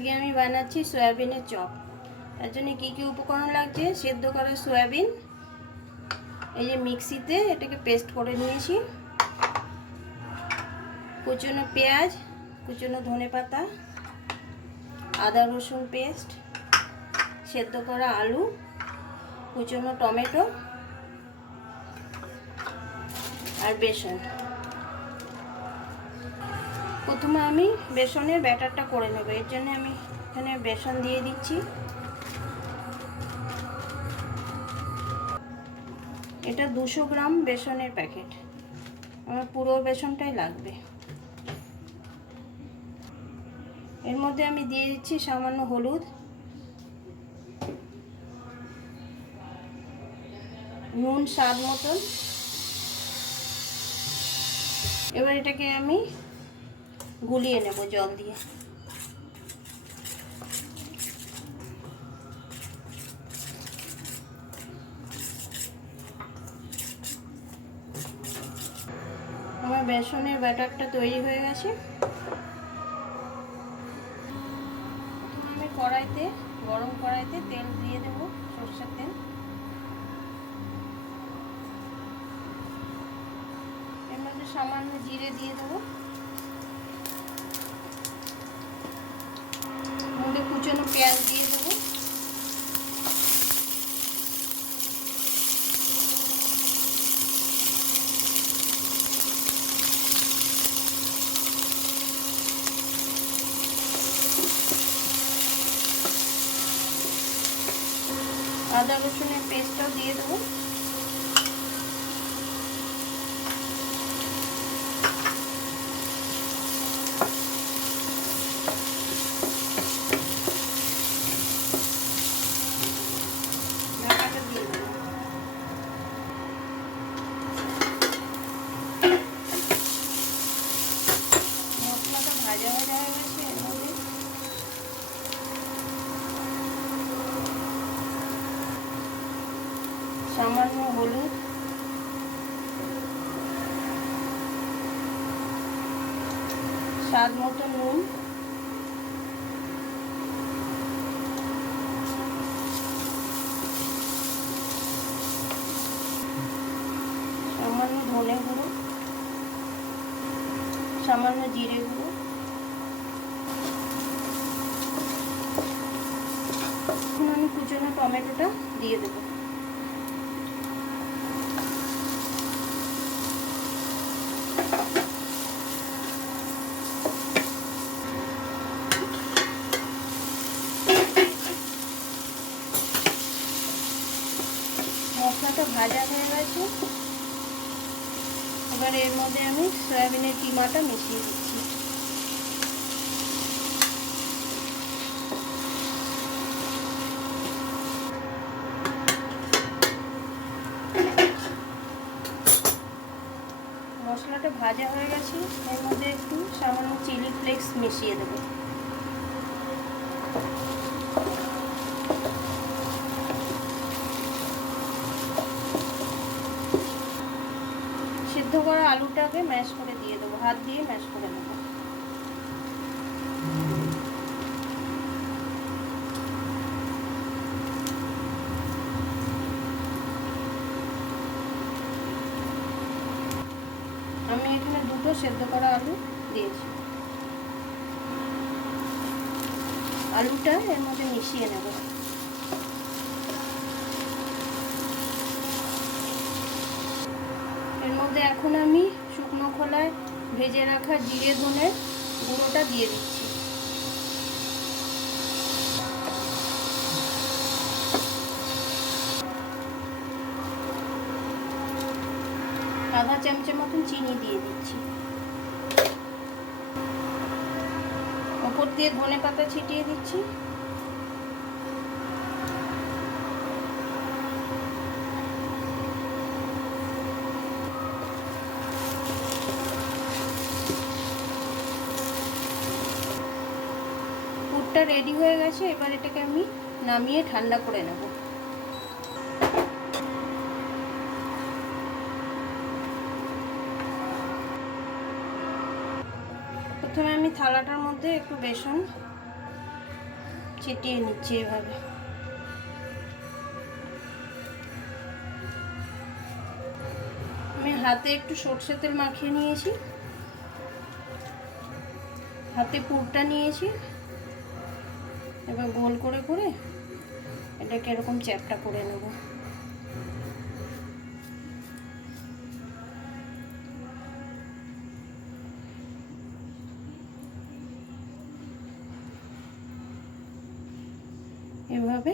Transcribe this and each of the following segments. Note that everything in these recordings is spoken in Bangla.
আজকে আমি বানাচ্ছি সয়াবিনের চপ। তার জন্য কী কী উপকরণ লাগছে: সেদ্ধ করা সয়াবিন, এই যে মিক্সিতে এটাকে পেস্ট করে নিয়েছি, কুচনো পেঁয়াজ, কুচনো ধনেপাতা, আদা রসুন পেস্ট, সেদ্ধ করা আলু, কুচনো টমেটো আর বেসন। প্রথমে আমি বেসনের ব্যাটারটা করে নেব। এর জন্য আমি এখানে বেসন দিয়ে দিচ্ছি। এটা 200 গ্রাম বেসনের প্যাকেট, আমার পুরো বেসনটাই লাগবে। এর মধ্যে আমি দিয়ে দিচ্ছি সামান্য হলুদ, নুন স্বাদ মতন। এবার এটাকে আমি গুলিয়ে নেব জল দিয়ে। আমার বেসনের ব্যাটারটা তৈরি হয়ে গেছে। আমি গরম কড়াইতে তেল দিয়ে দেবো, সরষের তেল। এর মধ্যে সামান্য জিরে দিয়ে দেবো, মধ্যে কুচনো পেঁয়াজ দিয়ে দেবো, আদা রসুনের পেস্টটাও দিয়ে দেবো। ঢাকাটা দিয়ে দেবো। মশলাটা ভাজা ভাজা হয়ে গেছে। এর মধ্যে সামান্য হলুদ, স্বাদ মতো নুন, সামান্য ধনে গুঁড়ো, সামান্য জিরে গুঁড়ো, এখন আমি কুচনো টমেটোটা দিয়ে দেবো। মশলাটা ভাজা হয়ে গেছে। এবার এর মধ্যে আমি সয়াবিনের কিমাটা মিশিয়ে দিচ্ছি। মশলাটা ভাজা হয়ে গেছে। এর মধ্যে একটু সামান্য চিলি ফ্লেক্স মিশিয়ে দেবো। সিদ্ধ করা আলুটাকে ম্যাশ করে দিয়ে দেবো, হাত দিয়ে ম্যাশ করে নেবো। আমি এখানে 2টো সেদ্ধ করা আলু দিয়েছি। আলুটা এর মধ্যে মিশিয়ে নেব। এর মধ্যে এখন আমি শুকনো খোলায় ভেজে রাখা জিরে ধনের গুঁড়োটা দিয়ে দিচ্ছি। আধা চামচের মতন চিনি দিয়ে দিচ্ছি। ওপর দিয়ে ধনেপাতা ছিটিয়ে দিচ্ছি। পুরটা রেডি হয়ে গেছে। এবার এটাকে আমি নামিয়ে ঠান্ডা করে নেব। প্রথমে আমি থালাটার মধ্যে একটু বেসন ছিটিয়ে নিচ্ছি এভাবে। আমি হাতে একটু সরষের তেল মাখিয়ে নিয়েছি, হাতে পুরটা নিয়েছি। এবার গোল করে করে এটাকে এরকম চ্যাপটা করে নেব। এভাবে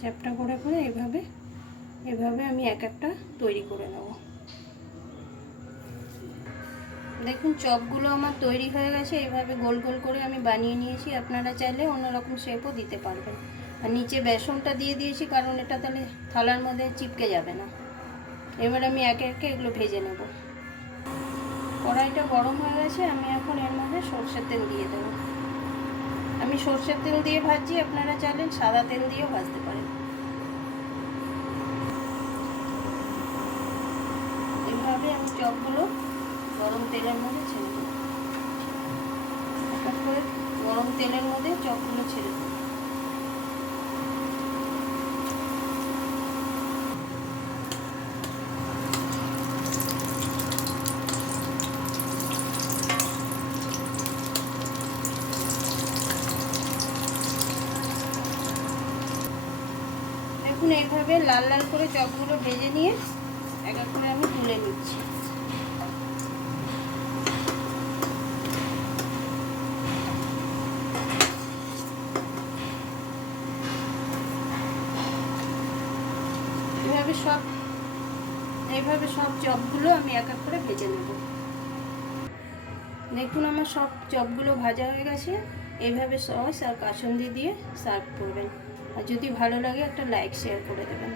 চ্যাপটা করে করে এভাবে এভাবে আমি এক একটা তৈরি করে নেব। দেখুন চপগুলো আমার তৈরি হয়ে গেছে। এভাবে গোল গোল করে আমি বানিয়ে নিয়েছি। আপনারা চাইলে অন্যরকম শেপও দিতে পারবেন। আর নিচে বেসনটা দিয়ে দিয়েছি কারণ এটা তাহলে থালার মধ্যে চিপকে যাবে না। এবার আমি একে একে এগুলো ভেজে নেব। কড়াইটা গরম হয়ে গেছে, আমি এখন এর মধ্যে সরষের তেল দিয়ে দেবো। আমি সরষের তেল দিয়ে ভাজছি, আপনারা চাইলে সাদা তেল দিয়েও ভাজতে পারেন। এইভাবে আমি চপগুলো গরম তেলের মধ্যে ছেড়ে দেবো। এক করে গরম তেলের মধ্যে চপগুলো ছেড়ে দেবো। দেখুন এইভাবে লাল লাল করে চপগুলো ভেজে নিয়ে এক এক করে আমি তুলে নিচ্ছি। এইভাবে সব চপগুলো আমি এক এক করে ভেজে নেব। দেখুন আমার সব চপগুলো ভাজা হয়ে গেছে। এইভাবে সস আর কাসুন্দি দিয়ে সার্ভ করবেন। আর যদি ভালো লাগে একটা লাইক শেয়ার করে দেবেন।